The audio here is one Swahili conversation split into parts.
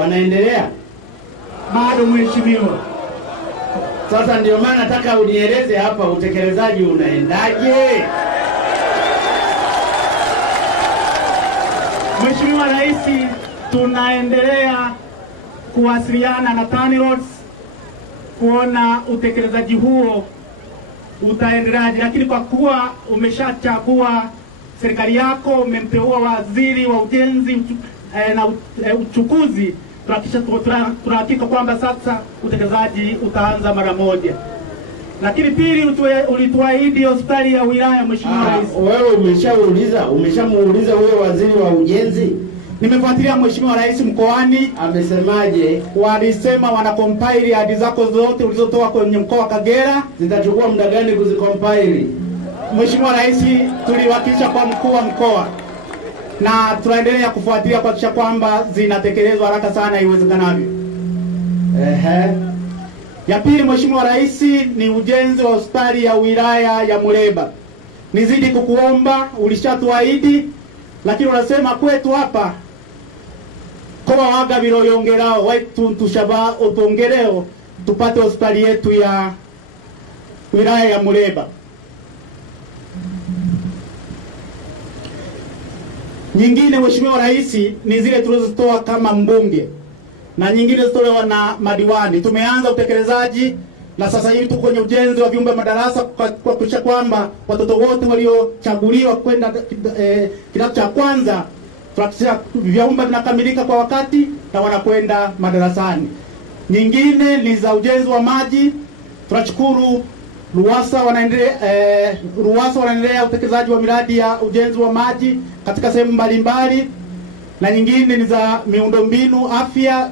wanaendelea? Bado mheshimiwa. Sasa ndio maana nataka unieleze hapa utekelezaji unaendaje? Mheshimiwa Rais, tunaendelea kuwasiliana na TANROADS kuona utekelezaji huo utaendeleaje, lakini kwa kuwa umeshachagua serikali yako, umemteua waziri wa ujenzi na uchukuzi, tunahakika kwamba sasa utekelezaji utaanza mara moja. Lakini pili, ulituahidi hospitali ya wilaya Mheshimiwa Rais. Wewe umeshamuuliza wewe waziri wa ujenzi? Nimefuatilia Mheshimiwa Rais mkoani. Amesemaje? Walisema wana compile hadi zako zote ulizotoa kwenye mkoa wa Kagera. Zitachukua muda gani kuzicompile? Mheshimiwa Rais, tuliwakilisha kwa mkuu wa mkoa na tunaendelea kufuatilia kuhakikisha kwamba zinatekelezwa haraka sana iwezekanavyo. Ya pili Mheshimiwa Rais, ni ujenzi wa hospitali ya wilaya ya Muleba. Nizidi kukuomba, ulishatuahidi, lakini unasema kwetu hapa kwa waga biroyongerao waitu tushaba utongereo tupate hospitali yetu ya wilaya ya Muleba. Nyingine Mheshimiwa Rais ni zile tulizotoa kama mbunge na nyingine zitolewa na madiwani. Tumeanza utekelezaji na sasa hivi tuko kwenye ujenzi wa vyumba madarasa kwa kuhakikisha kwamba watoto wote waliochaguliwa kwenda kidato cha kwanza tunahakikisha vyumba vinakamilika kwa wakati na wanakwenda madarasani. Nyingine ni za ujenzi wa maji. Tunashukuru RUWASA wanaendelea utekelezaji wa miradi ya ujenzi wa maji katika sehemu mbalimbali, na nyingine ni za miundombinu afya.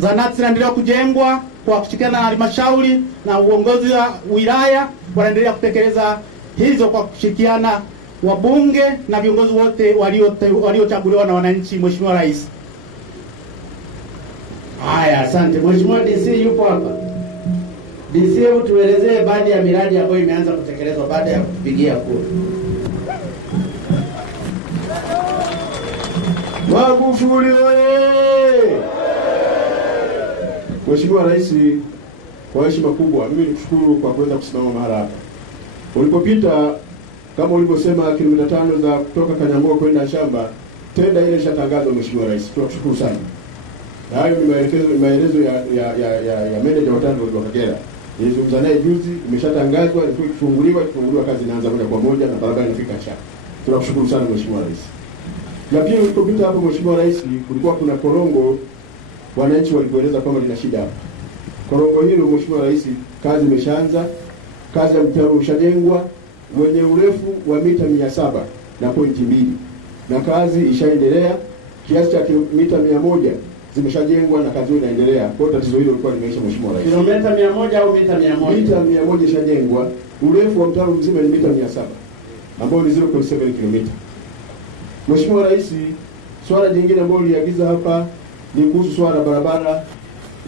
Zahanati zinaendelea kujengwa kwa kushirikiana na halmashauri na uongozi wa wilaya, wanaendelea kutekeleza hizo kwa kushirikiana wabunge na viongozi wote waliochaguliwa na wananchi. Mheshimiwa Rais. Haya, asante. Mheshimiwa DC yupo hapa. DC, hebu tuelezee baadhi ya miradi ambayo imeanza kutekelezwa baada ya kupigia kura. Magufuli oye! Mheshimiwa Rais, kwa heshima kubwa mimi nikushukuru kwa kuweza kusimama mahali hapa. Ulipopita kama ulivyosema kilomita 5 za kutoka Kanyambo kwenda shamba, tenda ile ishatangazwa Mheshimiwa Rais. Tunakushukuru sana. Na hayo ni maelezo ya manager wa TANROADS wa Kagera. Nilizungumza naye juzi, imeshatangazwa, ilikuwa ikifunguliwa kazi inaanza moja kwa moja na barabara inafika cha. Tunakushukuru sana Mheshimiwa Rais. Lakini ulipopita hapo Mheshimiwa Rais, kulikuwa kuna korongo wananchi walikueleza kwamba lina shida hapa. Korongo hilo Mheshimiwa Rais, kazi imeshaanza, kazi ya mtaro ushajengwa wenye urefu wa mita 700.2 na kazi ishaendelea, kiasi cha mita 100 zimeshajengwa na kazi inaendelea. Kwa tatizo hilo lilikuwa limeisha Mheshimiwa Rais. Kilomita 100 au mita 100? Mita 100 ishajengwa, urefu wa mtaro mzima ni mita 700 ambao ni 0.7 km. Mheshimiwa Rais, swala jingine ambalo liagiza hapa ni kuhusu swala barabara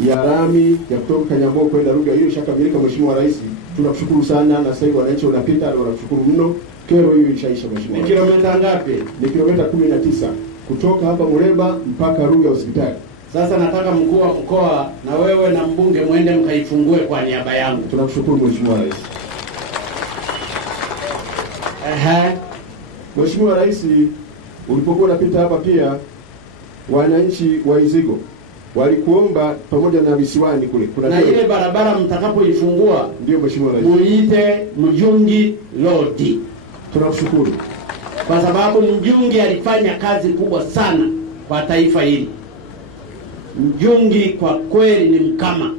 ya rami ya kutoka Kanyambo kwenda Ruga. Hiyo ishakamilika Mheshimiwa Rais. Tunakushukuru sana na sasa hivi wananchi wanapita na wanakushukuru mno. Kero hiyo ishaisha Mheshimiwa. Ni kilomita ngapi? Ni kilomita 19 kutoka hapa Muleba mpaka Ruga hospitali. Sasa nataka mkuu wa mkoa na wewe na mbunge muende mkaifungue kwa niaba yangu. Tunakushukuru Mheshimiwa Rais. Mheshimiwa Rais, ulipokuwa unapita hapa pia wananchi wa Izigo walikuomba pamoja na visiwani kule. Kuna na ile barabara mtakapoifungua ndio Mheshimiwa Rais, muite Mjungi Road. Tunakushukuru kwa sababu Mjungi alifanya kazi kubwa sana kwa taifa hili. Mjungi kwa kweli ni mkama.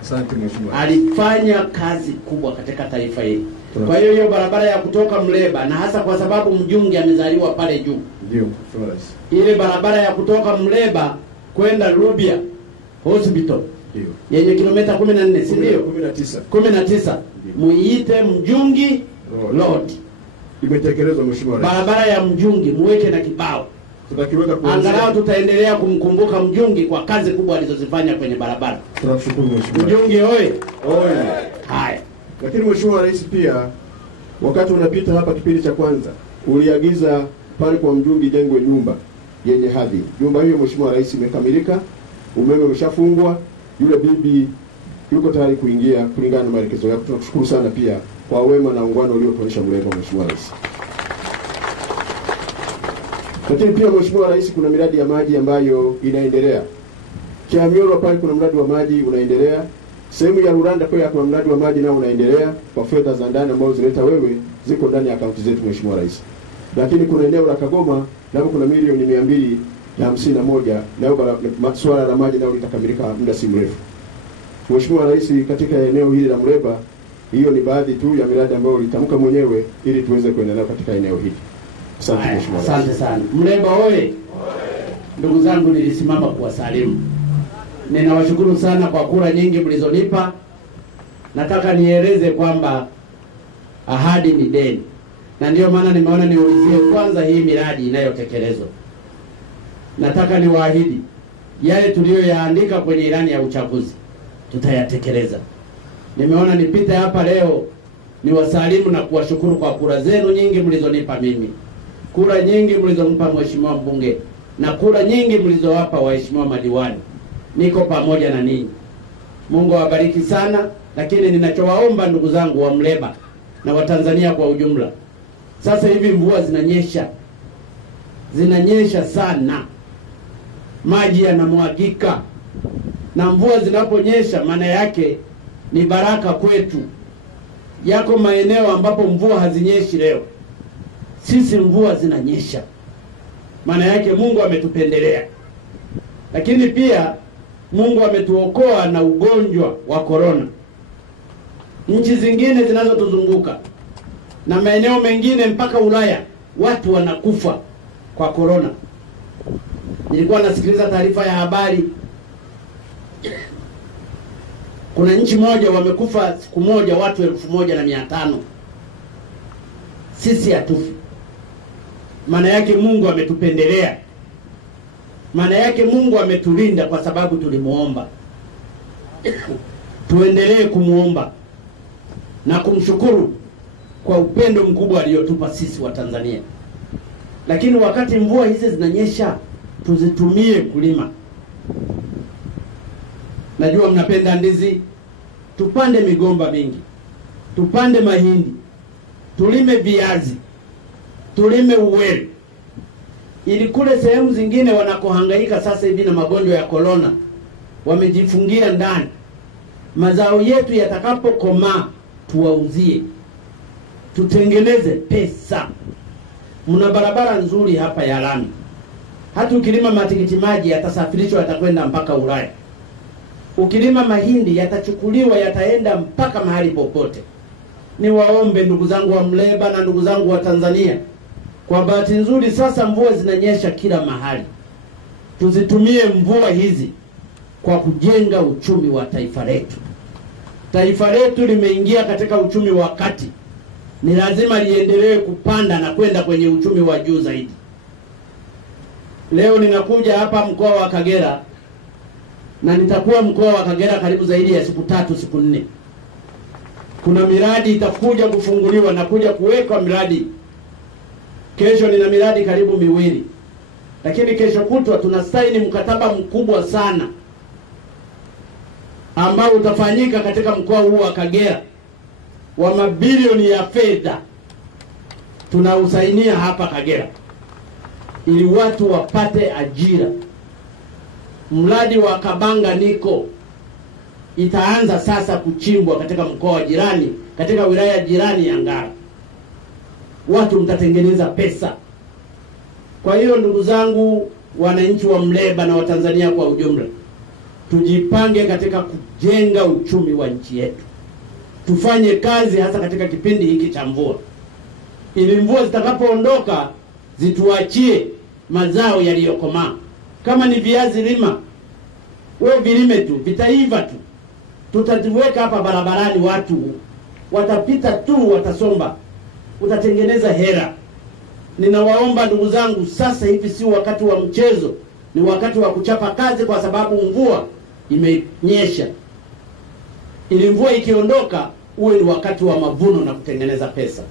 Asante Mheshimiwa. Alifanya kazi kubwa katika taifa hili. Kwa hiyo barabara ya kutoka Muleba, na hasa kwa sababu Mjungi amezaliwa pale juu. Ndio Mheshimiwa Rais. Ile barabara ya kutoka Muleba kwenda Rubia Hospital. Ndio. Yenye kilomita 14, si ndio? 19. Muiite Mjungi Road. Imetekelezwa Mheshimiwa Rais. Barabara ya Mjungi muweke na kibao. Tutakiweka kwa angalau tutaendelea kumkumbuka Mjungi kwa kazi kubwa alizozifanya kwenye barabara. Tunashukuru Mheshimiwa. Mjungi oye. Oye. Haya. Lakini Mheshimiwa Rais pia wakati unapita hapa kipindi cha kwanza uliagiza pale kwa Mjungi jengwe nyumba yenye hadhi. Nyumba hiyo Mheshimiwa Rais imekamilika umeme umeshafungwa, yule bibi yuko tayari kuingia kulingana na maelekezo yako. Tunakushukuru sana pia kwa wema na ungano uliotuonyesha Muleba, Mheshimiwa Rais. Lakini pia Mheshimiwa Rais, kuna miradi ya maji ambayo inaendelea. Kiamyorwa pale kuna mradi wa maji unaendelea. Sehemu ya Ruranda pia kuna mradi wa maji nao unaendelea kwa fedha za ndani ambazo zileta wewe, ziko ndani ya akaunti zetu Mheshimiwa Rais. Lakini kuna eneo la Kagoma nao kuna milioni 251 nao masuala la maji nao litakamilika muda si mrefu. Mheshimiwa Rais, katika eneo hili la Muleba, hiyo ni baadhi tu ya miradi ambayo ulitamka mwenyewe ili tuweze kuendelea katika eneo hili. Asante Mheshimiwa Rais. Asante sana. Muleba oye. Ndugu zangu, nilisimama kuwasalimu. Ninawashukuru sana kwa kura nyingi mlizonipa. Nataka nieleze kwamba ahadi ni deni. Na ndio maana nimeona niulizie kwanza hii miradi inayotekelezwa. Nataka niwaahidi yale tuliyoyaandika kwenye ilani ya uchaguzi tutayatekeleza. Nimeona nipite hapa leo niwasalimu na kuwashukuru kwa kura zenu nyingi mlizonipa mimi. Kura nyingi mlizompa Mheshimiwa mbunge na kura nyingi mlizowapa waheshimiwa madiwani. Niko pamoja na ninyi. Mungu awabariki sana. Lakini ninachowaomba ndugu zangu wa Muleba na Watanzania kwa ujumla, sasa hivi mvua zinanyesha sana, maji yanamwagika, na mvua zinaponyesha maana yake ni baraka kwetu. Yako maeneo ambapo mvua hazinyeshi leo, sisi mvua zinanyesha, maana yake Mungu ametupendelea. Lakini pia Mungu ametuokoa na ugonjwa wa corona. Nchi zingine zinazotuzunguka na maeneo mengine mpaka Ulaya watu wanakufa kwa corona. Nilikuwa nasikiliza taarifa ya habari, kuna nchi moja wamekufa siku moja watu 1500. Sisi hatufi. Maana yake Mungu ametupendelea. Maana yake Mungu ametulinda kwa sababu tulimuomba. Tuendelee kumuomba na kumshukuru kwa upendo mkubwa aliotupa sisi wa Tanzania. Lakini wakati mvua hizi zinanyesha, tuzitumie kulima. Najua mnapenda ndizi, tupande migomba mingi, tupande mahindi, tulime viazi, tulime uwele. Ili kule sehemu zingine wanakohangaika sasa hivi na magonjwa ya corona, wamejifungia ndani, mazao yetu yatakapokomaa tuwauzie, tutengeneze pesa. Mna barabara nzuri hapa ya lami. Hata ukilima matikiti maji yatasafirishwa yatakwenda mpaka Ulaya. Ukilima mahindi yatachukuliwa yataenda mpaka mahali popote. Niwaombe ndugu zangu wa Muleba na ndugu zangu wa Tanzania, kwa bahati nzuri sasa mvua zinanyesha kila mahali. Tuzitumie mvua hizi kwa kujenga uchumi wa taifa letu. Taifa letu limeingia katika uchumi wa kati. Ni lazima liendelee kupanda na kwenda kwenye uchumi wa juu zaidi. Leo ninakuja hapa mkoa wa Kagera, na nitakuwa mkoa wa Kagera karibu zaidi ya siku 3 siku 4. Kuna miradi itakuja kufunguliwa na kuja kuwekwa miradi. Kesho nina miradi karibu 2. Lakini kesho kutwa tunasaini mkataba mkubwa sana ambao utafanyika katika mkoa huu wa Kagera wa mabilioni ya fedha. Tunausainia hapa Kagera ili watu wapate ajira. Mradi wa Kabanga Niko itaanza sasa kuchimbwa katika mkoa wa jirani, katika wilaya jirani ya Ngara. Watu mtatengeneza pesa. Kwa hiyo ndugu zangu wananchi wa Muleba na Watanzania kwa ujumla, tujipange katika kujenga uchumi wa nchi yetu. Tufanye kazi hasa katika kipindi hiki cha mvua, ili mvua zitakapoondoka zituachie mazao yaliyokomaa. Kama ni viazi lima, wewe vilime tu, vitaiva tu. Tutaziweka hapa barabarani, watu watapita tu, watasomba, utatengeneza hera. Ninawaomba ndugu zangu, sasa hivi si wakati wa mchezo, ni wakati wa kuchapa kazi, kwa sababu mvua imenyesha. Ili mvua ikiondoka uwe ni wakati wa mavuno na kutengeneza pesa.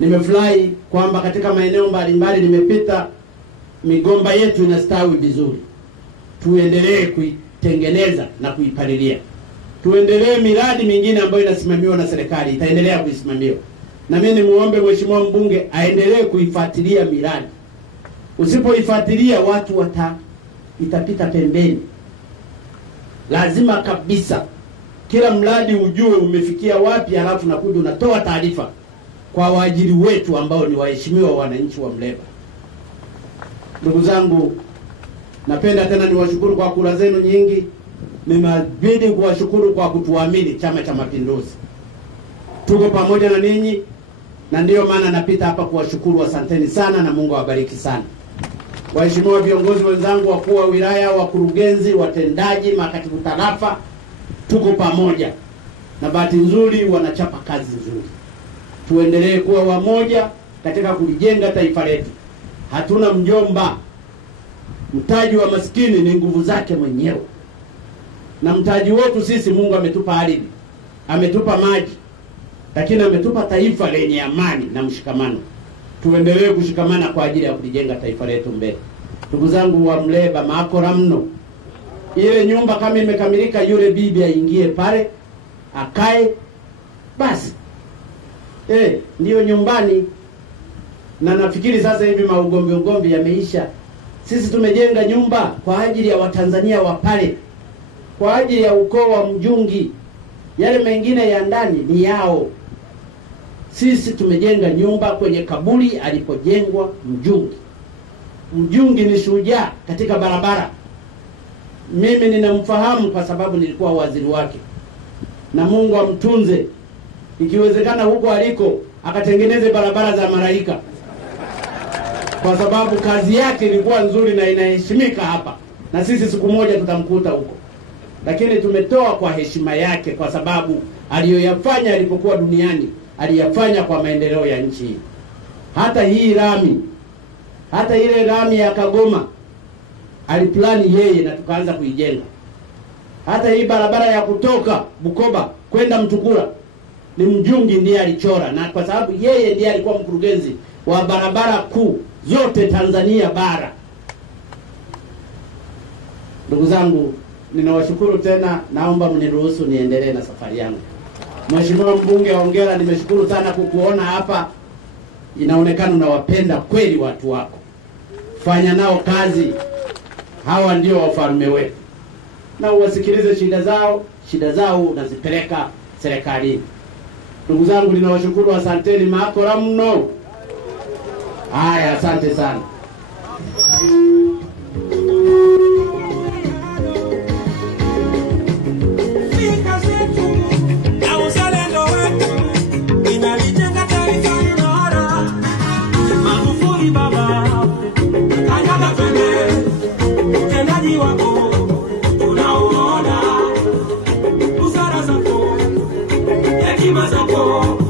Nimefurahi kwamba katika maeneo mbalimbali nimepita, migomba yetu inastawi vizuri. tuendelee kuitengeneza na kuipalilia. Tuendelee miradi mingine ambayo inasimamiwa na serikali, itaendelea kuisimamiwa. Na mimi nimuombe mheshimiwa mbunge aendelee kuifuatilia miradi. Usipoifuatilia watu itapita pembeni. Lazima kabisa kila mradi ujue umefikia wapi, halafu nakuja unatoa taarifa kwa waajiri wetu ambao ni waheshimiwa wananchi wa Muleba. Ndugu zangu, napenda tena niwashukuru kwa kura zenu nyingi. Nimebidi kuwashukuru kwa kutuamini Chama cha Mapinduzi. Tuko pamoja na ninyi, na ndiyo maana napita hapa kuwashukuru. Asanteni sana na Mungu awabariki sana. Waheshimiwa viongozi wenzangu, wakuu wa wilaya, wakurugenzi, watendaji, makatibu tarafa, tuko pamoja. Na bahati nzuri wanachapa kazi nzuri. Tuendelee kuwa wamoja katika kulijenga taifa letu. Hatuna mjomba. Mtaji wa maskini ni nguvu zake mwenyewe. Na mtaji wetu sisi, Mungu ametupa ardhi, ametupa maji, lakini ametupa taifa lenye amani na mshikamano. Tuendelee kushikamana kwa ajili ya kulijenga taifa letu mbele. Ndugu zangu wa Muleba, maakora mno. Ile nyumba kama imekamilika, yule bibi aingie pale, akae, basi. Ndiyo nyumbani. Na nafikiri sasa hivi ugomvi yameisha. Sisi tumejenga nyumba kwa ajili ya Watanzania wa pale, kwa ajili ya ukoo wa Mjungi. Yale mengine ya ndani ni yao. Sisi tumejenga nyumba kwenye kaburi alipojengwa Mjungi. Mjungi ni shujaa katika barabara. Mimi ninamfahamu kwa sababu nilikuwa waziri wake. Na Mungu amtunze. Ikiwezekana huko aliko akatengeneze barabara za malaika, kwa sababu kazi yake ilikuwa nzuri na inaheshimika hapa. Na sisi siku moja tutamkuta huko. Lakini tumetoa kwa heshima yake, kwa sababu aliyoyafanya alipokuwa duniani aliyafanya kwa maendeleo ya nchi. Hata hii rami, hata ile rami ya Kagoma aliplani yeye na tukaanza kuijenga. Hata hii barabara ya kutoka Bukoba kwenda Mtukula ni Mjungi ndiye alichora, na kwa sababu yeye ndiye alikuwa mkurugenzi wa barabara kuu zote Tanzania bara. Ndugu zangu, ninawashukuru tena, naomba mniruhusu niendelee na safari yangu. Mheshimiwa mbunge, hongera, nimeshukuru sana kukuona hapa. Inaonekana unawapenda kweli watu wako. Fanya nao kazi. Hawa ndio wafalme wetu. Na uwasikilize shida zao unazipeleka serikalini. Ndugu zangu, ninawashukuru, asanteni, maakora mno. Haya, asante sana. Busara zako, hekima zako.